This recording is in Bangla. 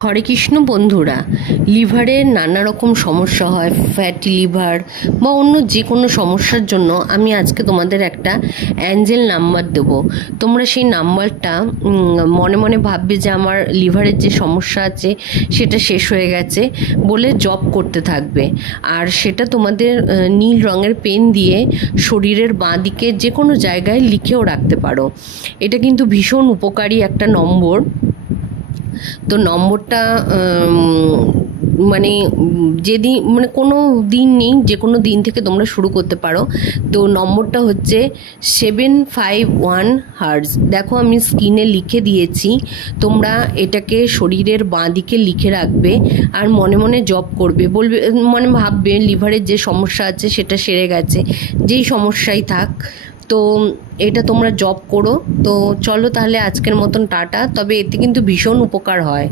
হরে কৃষ্ণ বন্ধুরা, লিভারের নানা রকম সমস্যা হয়, ফ্যাটি লিভার বা অন্য যে কোনো সমস্যার জন্য আমি আজকে তোমাদের একটা অ্যাঞ্জেল নাম্বার দেবো। তোমরা সেই নাম্বারটা মনে মনে ভাববে যে আমার লিভারের যে সমস্যা আছে সেটা শেষ হয়ে গেছে বলে জপ করতে থাকবে। আর সেটা তোমাদের নীল রঙের পেন দিয়ে শরীরের বাঁ দিকে যে কোনো জায়গায় লিখেও রাখতে পারো। এটা কিন্তু ভীষণ উপকারী একটা নম্বর। তো নম্বরটা মানে যেদিন মানে কোনো দিন নেই, যে কোনো দিন থেকে তোমরা শুরু করতে পারো। তো নম্বরটা হচ্ছে 751 হার্জ। দেখো আমি স্ক্রিনে লিখে দিয়েছি, তোমরা এটাকে শরীরের বাঁ দিকে লিখে রাখবে আর মনে মনে জপ করবে। বলবে, মনে ভাববে লিভারের যে সমস্যা আছে সেটা সেরে গেছে, যেই সমস্যাই থাক। তো এটা তোমরা জব করো। তো চলো তাহলে আজকের মতন টাটা। তবে এতে কিন্তু ভীষণ উপকার হয়।